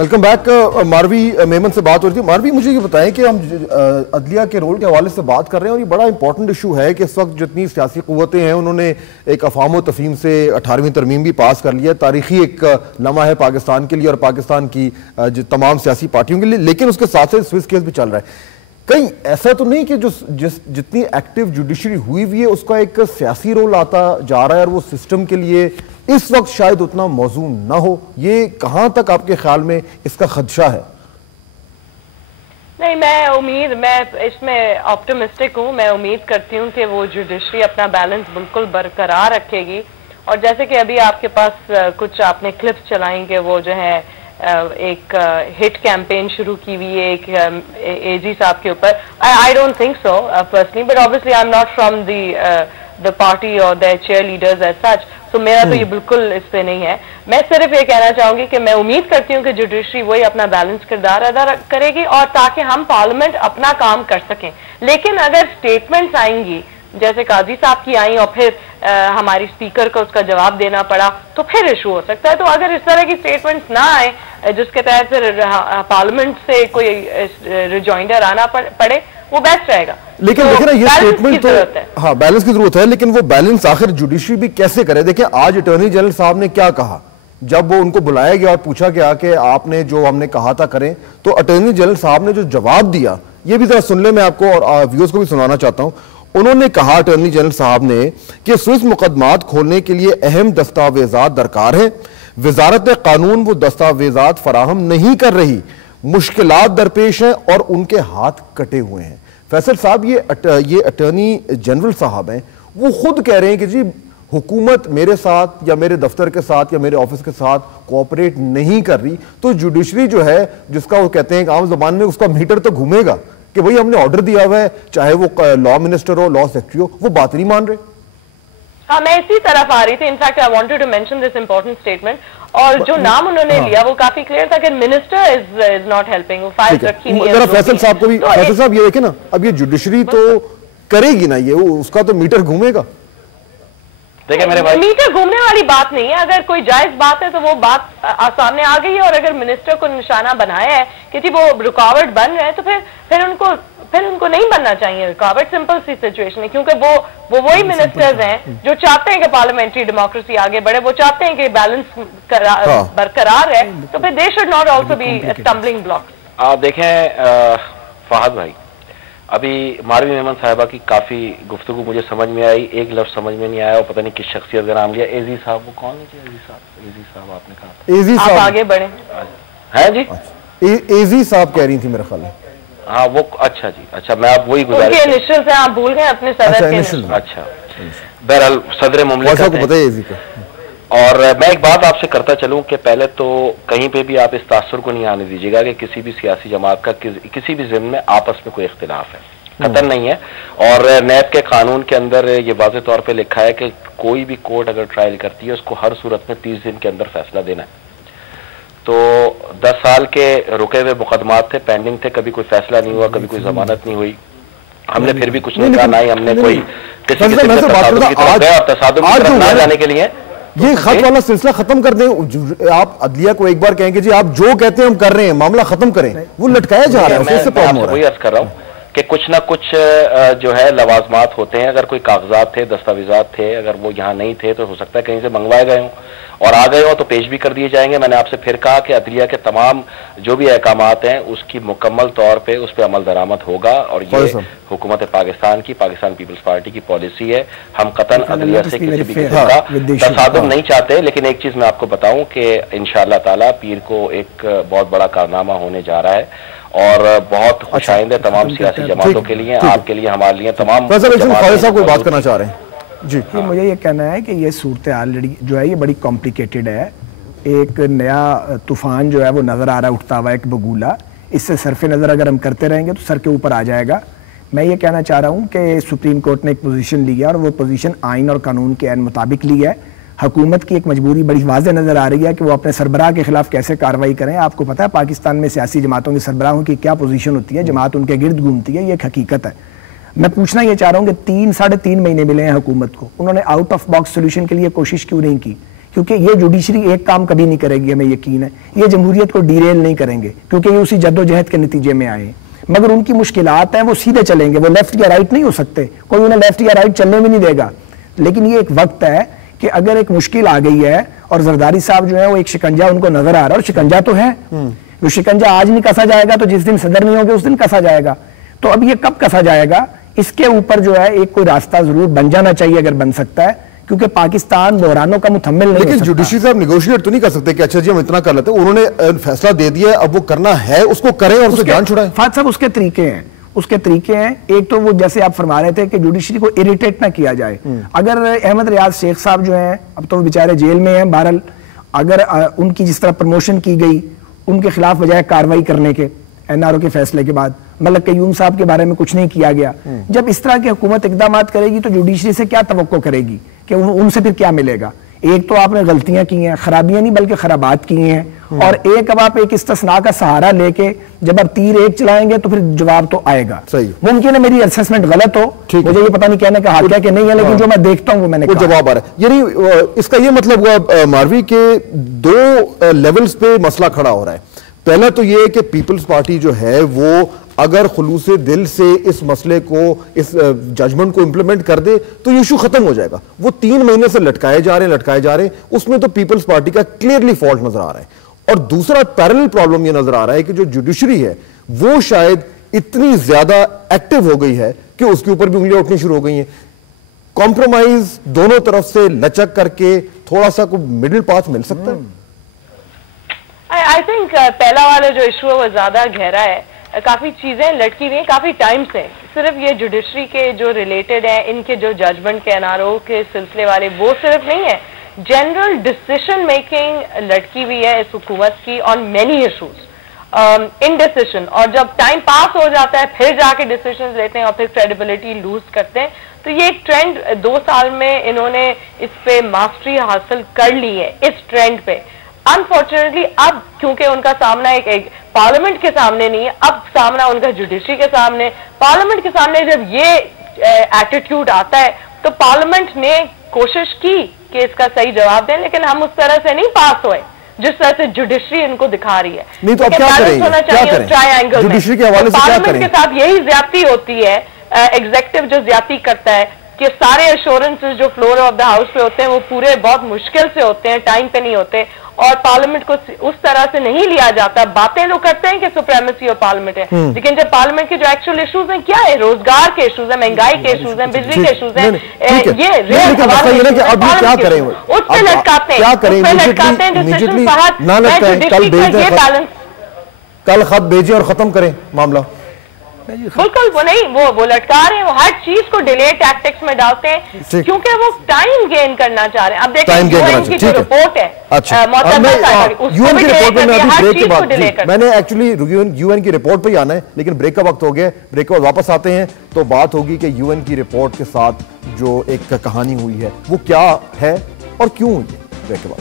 Welcome back. मारवी मेमन से बात हो रही थी। मारवी, मुझे ये बताएं कि हम अदलिया के रोल के हवाले से बात कर रहे हैं और ये बड़ा इंपॉर्टेंट इशू है कि इस वक्त जितनी सियासी क़ुव्वतें हैं उन्होंने एक अफ़ाम व तफ़हीम से 18वीं तरमीम भी पास कर लिया। तारीखी एक लम्हा है पाकिस्तान के लिए और पाकिस्तान की तमाम सियासी पार्टियों के लिए, लेकिन उसके साथ साथ स्विस केस भी चल रहा है। कहीं ऐसा तो नहीं कि जितनी एक्टिव जुडिशरी हुई है उसका एक सियासी रोल आता जा रहा है और वो सिस्टम के लिए इस वक्त शायद उतना मौजू ना हो? ये कहां तक आपके ख्याल में इसका खदशा है? नहीं, मैं इसमें ऑप्टिमिस्टिक हूँ। मैं उम्मीद करती हूँ कि वो जुडिशरी अपना बैलेंस बिल्कुल बरकरार रखेगी। और जैसे कि अभी आपके पास कुछ आपने क्लिप्स चलाएंगे, वो जो है एक हिट कैंपेन शुरू की हुई है एक एजी साहब के ऊपर। I don't think so personally, but obviously I am not from the party और the chair leaders as such, तो मेरा तो ये बिल्कुल इस पे नहीं है। मैं सिर्फ ये कहना चाहूंगी कि मैं उम्मीद करती हूँ कि जुडिशरी वही अपना बैलेंस किरदार अदा करेगी और ताकि हम पार्लियामेंट अपना काम कर सकें। लेकिन अगर स्टेटमेंट्स आएंगी जैसे काजी साहब की आई और फिर हमारी स्पीकर को उसका जवाब देना पड़ा, तो फिर इशू हो सकता है। तो अगर इस तरह की स्टेटमेंट्स ना आए जिसके तहत फिर पार्लियामेंट से कोई रिजॉइंडर आना पड़े, वो बेस्ट रहेगा। लेकिन देखिए ना, ये स्टेटमेंट तो हाँ बैलेंस की जरूरत है, लेकिन वो बैलेंस आखिर जुडिशरी भी कैसे करे? देखिए आज अटॉर्नी जनरल साहब ने क्या कहा जब वो उनको बुलाया गया और पूछा गया कि आपने जो हमने कहा था करें, तो अटॉर्नी जनरल साहब ने जो जवाब दिया ये भी जरा सुन ले, मैं आपको और व्यूअर्स को भी सुनाना चाहता हूं। उन्होंने कहा अटॉर्नी जनरल साहब ने कि स्विस मुकदमात खोलने के लिए अहम दस्तावेजात दरकार है, वजारत कानून वो दस्तावेजात फराहम नहीं कर रही, मुश्किलात दरपेश हैं और उनके हाथ कटे हुए हैं। फैसल साहब, ये अटॉर्नी जनरल साहब हैं, वो खुद कह रहे हैं कि जी हुकूमत मेरे साथ या मेरे दफ्तर के साथ या मेरे ऑफिस के साथ कोऑपरेट नहीं कर रही, तो जुडिशरी जो है जिसका वो कहते हैं आम जबान में उसका मीटर तो घूमेगा कि भाई हमने ऑर्डर दिया हुआ है, चाहे वो लॉ मिनिस्टर हो, लॉ सेक्रेटरी हो, वो बात नहीं मान रहे। हाँ, मैं इसी तरफ आ रही थी। In fact I wanted to mention this important statement, और जो नाम उन्होंने लिया वो काफी क्लियर था कि मिनिस्टर इज नॉट हेल्पिंग, वो फाइल रखी नहीं है। फैसल साहब को भी, फैसल साहब ये देखे ना, अब ये जुडिशरी तो करेगी ना, ये उसका तो मीटर घूमेगा। देखिए मेरे भाई, मीटर घूमने वाली बात नहीं है। अगर कोई जायज बात है तो वो बात सामने आ गई है, और अगर मिनिस्टर को निशाना बनाया है कि जी वो रुकावट बन रहे हैं, तो फिर उनको नहीं बनना चाहिए रुकावट। सिंपल सी सिचुएशन है, क्योंकि वो वही मिनिस्टर्स हैं जो चाहते हैं कि पार्लियामेंट्री डेमोक्रेसी आगे बढ़े, वो चाहते हैं कि बैलेंस बरकरार है, तो फिर they should not also be stumbling blocks. आप देखें फहद भाई, अभी मारवी मेमन साहिबा की काफी गुफ्तगू मुझे समझ में आई, एक लफ्ज समझ में नहीं आया, और पता नहीं किस शख्सियत का नाम लिया। एजी साहब, वो कौन है? एजी साहब आपने कहा, एजी साहब आगे बढ़े हैं जी? एजी साहब कह रही थी मेरे ख्याल में। हाँ वो, अच्छा जी, अच्छा, मैं आप वही गुजारिश, इनिशियल से आप भूल गए अपने सदर के। अच्छा, बहरहाल सदर मुमलिकत को बताइए एजी का। और मैं एक बात आपसे करता चलूं कि पहले तो कहीं पे भी आप इस तासुर को नहीं आने दीजिएगा कि किसी भी सियासी जमात का किसी भी ज़िम्मे में आपस में कोई इख्तिलाफ है, खतन नहीं है। और नैब के कानून के अंदर ये वाज़ेह तौर पे लिखा है कि कोई भी कोर्ट अगर ट्रायल करती है उसको हर सूरत में 30 दिन के अंदर फैसला देना है। तो 10 साल के रुके हुए मुकदमात थे, पेंडिंग थे, कभी कोई फैसला नहीं हुआ, कभी कोई जमानत नहीं हुई, हमने फिर भी कुछ नहीं कहा, ना ही हमने कोई किसी तसादुम की तरफ ना जाने के लिए ये खत वाला सिलसिला खत्म कर दें। आप अदलिया को एक बार कहेंगे जी आप जो कहते हैं हम कर रहे हैं, मामला खत्म करें, वो लटकाया जा रहा है, उससे प्रॉब्लम हो रहा है। वही अर्ज कर रहा हूँ कि कुछ ना कुछ जो है लवाजमात होते हैं। अगर कोई कागजात थे, दस्तावेजात थे, अगर वो यहाँ नहीं थे तो हो सकता है कहीं से मंगवाए गए हों, और आ गए हो तो पेश भी कर दिए जाएंगे। मैंने आपसे फिर कहा कि अदलिया के तमाम जो भी अहकामात हैं उसकी मुकम्मल तौर पे उस पर अमल दरामद होगा, और ये हुकूमत पाकिस्तान की, पाकिस्तान पीपल्स पार्टी की पॉलिसी है। हम कतन अदलिया से किसी भी किस्म का तसादुम नहीं चाहते। लेकिन एक चीज मैं आपको बताऊं कि इंशाअल्लाह ताला पीर को एक बहुत बड़ा कारनामा होने जा रहा है, और बहुत खुशाइंद है तमाम सियासी जमातों के लिए, आपके लिए, हमारे लिए, तमाम। साहब कोई बात करना चाह रहे हैं जी? हाँ। मुझे ये कहना है कि ये सूरत हाल जो है ये बड़ी कॉम्प्लिकेटेड है। एक नया तूफान जो है वो नज़र आ रहा है उठता हुआ, एक बगूला। इससे सरफे नज़र अगर हम करते रहेंगे तो सर के ऊपर आ जाएगा। मैं ये कहना चाह रहा हूँ कि सुप्रीम कोर्ट ने एक पोजीशन ली है, और वो पोजीशन आइन और कानून के ऐन मुताबिक ली है। हुकूमत की एक मजबूरी बड़ी वाज़ेह नज़र आ रही है कि वो अपने सरबराह के खिलाफ कैसे कार्रवाई करें। आपको पता है पाकिस्तान में सियासी जमातों के सरबराहों की क्या पोजीशन होती है, जमात उनके गिर्द घूमती है, ये एक हकीकत है। मैं पूछना ये चाह रहा हूँ कि 3 साढ़े 3 महीने मिले हैं हुकूमत को, उन्होंने आउट ऑफ बॉक्स सोल्यूशन के लिए कोशिश क्यों नहीं की? क्योंकि ये जुडिशरी एक काम कभी नहीं करेगी, हमें यकीन है, ये जमहूरियत को डिरेल नहीं करेंगे, क्योंकि ये उसी जद्दोजहद के नतीजे में आए। मगर उनकी मुश्किलात हैं, वो सीधे चलेंगे, वो लेफ्ट या राइट नहीं हो सकते, कोई उन्हें लेफ्ट या राइट चलने भी नहीं देगा। लेकिन ये एक वक्त है कि अगर एक मुश्किल आ गई है और जरदारी साहब जो है वो एक शिकंजा उनको नजर आ रहा है, और शिकंजा तो है, वो शिकंजा आज नहीं कसा जाएगा तो जिस दिन सदर नहीं होंगे उस दिन कसा जाएगा। तो अब ये कब कसा जाएगा, इसके ऊपर जो है एक कोई रास्ता जरूर बन जाना चाहिए, अगर बन सकता है, क्योंकि पाकिस्तान बहरानों का मुतम्मिल नहीं। लेकिन जुडिशरी साहब निगोशिएट तो नहीं कर सकते कि अच्छा जी हम इतना कर लेते हैं, उन्होंने फैसला दे दिया, अब वो करना है उसको करें और उससे जान छुड़ाएं। फाद साहब उसके तरीके हैं, उसके तरीके हैं। एक तो वो जैसे आप फरमा रहे थे कि जुडिशरी को इरिटेट ना किया जाए। अगर अहमद रियाज शेख साहब जो हैं, अब तो बेचारे जेल में हैं, बहरहाल अगर उनकी जिस तरह प्रमोशन की गई, उनके खिलाफ बजाय कार्रवाई करने के एनआरओ के फैसले के बाद मलक कयूम साहब के बारे में कुछ नहीं किया गया, जब इस तरह की हुकूमत इकदाम करेगी तो जुडिशरी से क्या तवक्को करेगी कि उनसे फिर क्या मिलेगा। एक तो आपने गलतियां की हैं, खराबियां नहीं बल्कि खराबात की हैं, और एक अब आप एक इस्तिस्ना का सहारा लेके जब आप तीर एक चलाएंगे तो फिर जवाब तो आएगा। सही मुमकिन है मेरी असेसमेंट गलत हो, मुझे ये पता नहीं कहने का हक है कि नहीं है, लेकिन जो मैं देखता हूँ वो मैंने कहा। जवाब आ रहा है, यानी इसका ये मतलब हुआ मारवी के दो लेवल्स पे मसला खड़ा हो रहा है। पहला तो ये है कि पीपल्स पार्टी जो है वो अगर खुलूसे दिल से इस मसले को, इस जजमेंट को इंप्लीमेंट कर दे तो ये इशू खत्म हो जाएगा। वो 3 महीने से लटकाए जा रहे हैं, उसमें तो पीपल्स पार्टी का क्लियरली फॉल्ट नजर आ रहा है। और दूसरा पैरेलल प्रॉब्लम ये नजर आ रहा है कि जो जुडिशरी है वो शायद इतनी ज्यादा एक्टिव हो गई है कि उसके ऊपर भी उंगलियां उठनी शुरू हो गई हैं। कॉम्प्रोमाइज दोनों तरफ से लचक करके थोड़ा सा कोई मिडिल पाथ मिल सकता है। आई थिंक पहला वाला जो इशू है वो ज्यादा गहरा है, काफी चीजें लटकी हुई हैं काफी टाइम से। सिर्फ ये जुडिशरी के जो रिलेटेड है, इनके जो जजमेंट के एनआरओ के सिलसिले वाले, वो सिर्फ नहीं है, जनरल डिसीजन मेकिंग लटकी हुई है इस हुकूमत की on many issues, in decision. और जब टाइम पास हो जाता है फिर जाके डिसीजन लेते हैं और फिर क्रेडिबिलिटी लूज करते हैं। तो ये एक ट्रेंड 2 साल में इन्होंने इस पे मास्टरी हासिल कर ली है, इस ट्रेंड पे। अनफॉर्चुनेटली अब क्योंकि उनका सामना एक पार्लियामेंट के सामने नहीं है, अब सामना उनका जुडिशरी के सामने। पार्लियामेंट के सामने जब ये एटीट्यूड आता है तो पार्लियामेंट ने कोशिश की कि इसका सही जवाब दें, लेकिन हम उस तरह से नहीं पास हुए जिस तरह से जुडिशरी इनको दिखा रही है। नहीं तो अब क्या करेंगे? होना चाहिए ट्रायंगल में। जुडिशरी के हवाले से क्या करें? पार्लियामेंट के साथ यही ज्यादती होती है, एग्जीक्यूटिव जो ज्यादती करता है कि सारे एश्योरेंसेस जो फ्लोर ऑफ द हाउस पे होते हैं वो पूरे बहुत मुश्किल से होते हैं, टाइम पे नहीं होते, और पार्लियामेंट को उस तरह से नहीं लिया जाता। बातें लोग करते हैं कि सुप्रीमेसी ऑफ पार्लियामेंट है, लेकिन जब पार्लियामेंट के जो एक्चुअल इश्यूज हैं, क्या है, रोजगार के इश्यूज हैं, महंगाई के इश्यूज हैं, बिजली के इश्यूज हैं, ये क्या करें, उस पे लटकाते हैं, कल खत भेजे और खत्म करें मामला। बिल्कुल वो नहीं, वो लटका रहे हैं, वो हर चीज को डिले टैक्टिक्स में डालते हैं क्योंकि वो टाइम गेन करना चाह रहे हैं। अब देखिए यूएन की जो रिपोर्ट है, मैंने एक्चुअली यूएन की रिपोर्ट पे ही आना है, लेकिन ब्रेक का वक्त हो गया। ब्रेक के बाद वापस आते हैं तो बात होगी कि यूएन की रिपोर्ट के साथ जो एक कहानी हुई है वो क्या है और क्यों हुई है। ब्रेक के बाद